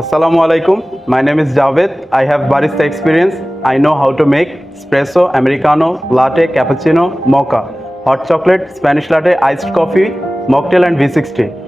আসসালামু আলাইকুম my name is Javed I have barista experience I know how to make espresso Americano লাটে cappuccino মকা hot chocolate Spanish লাটে iced coffee mocktail and V sixty